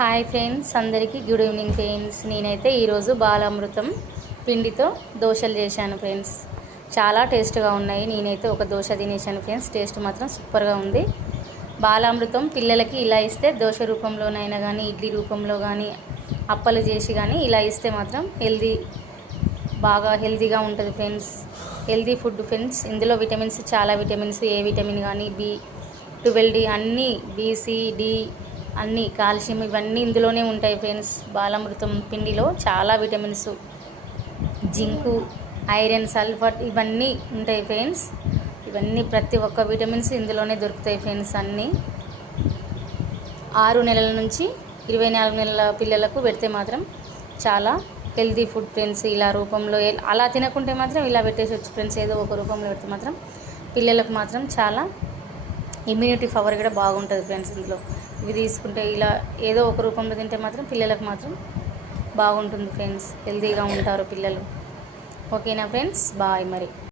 Hi friends, అందరికీ good evening friends. నేనైతే ఈరోజు బాలామృతం పిండితో దోశలు చేశాను ఫ్రెండ్స్. చాలా టేస్ట్గా ఉన్నాయి. నేనైతే ఒక దోశ తినేసాను ఫ్రెండ్స్. టేస్ట్ మాత్రం సూపర్గా ఉంది. బాలామృతం పిల్లలకి ఇలా ఇస్తే దోశ రూపంలోనైనా కానీ, ఇడ్లీ రూపంలో కానీ, అప్పలు చేసి కానీ ఇలా ఇస్తే మాత్రం బాగా హెల్తీగా ఉంటుంది ఫ్రెండ్స్. Healthy food friends. ఇందులో విటమిన్స్, చాలా విటమిన్స్, ఏ విటమిన్ కానీ, B12 అన్నీ, BC, D అన్నీ, కాల్షియం ఇవన్నీ ఇందులోనే ఉంటాయి ఫ్రెండ్స్. బాలామృతం పిండిలో చాలా విటమిన్స్, జింకు, ఐరన్, సల్ఫర్ ఇవన్నీ ఉంటాయి ఫ్రెండ్స్. ఇవన్నీ ప్రతి ఒక్క విటమిన్స్ ఇందులోనే దొరుకుతాయి ఫ్రెండ్స్. అన్నీ 6 నెలల నుంచి 24 నెలల పిల్లలకు పెడితే మాత్రం చాలా హెల్తీ ఫుడ్ ఫ్రెండ్స్. ఇలా రూపంలో అలా తినకుంటే మాత్రం ఇలా పెట్టేసి ఫ్రెండ్స్. ఏదో ఒక రూపంలో పెడితే మాత్రం పిల్లలకు మాత్రం చాలా ఇమ్యూనిటీ పవర్ కూడా బాగుంటుంది ఫ్రెండ్స్. ఇందులో ఇవి తీసుకుంటే ఇలా ఏదో ఒక రూపంలో తింటే మాత్రం పిల్లలకు మాత్రం బాగుంటుంది ఫ్రెండ్స్. హెల్తీగా ఉంటారు పిల్లలు. ఓకేనా ఫ్రెండ్స్, బాయ్ మరి.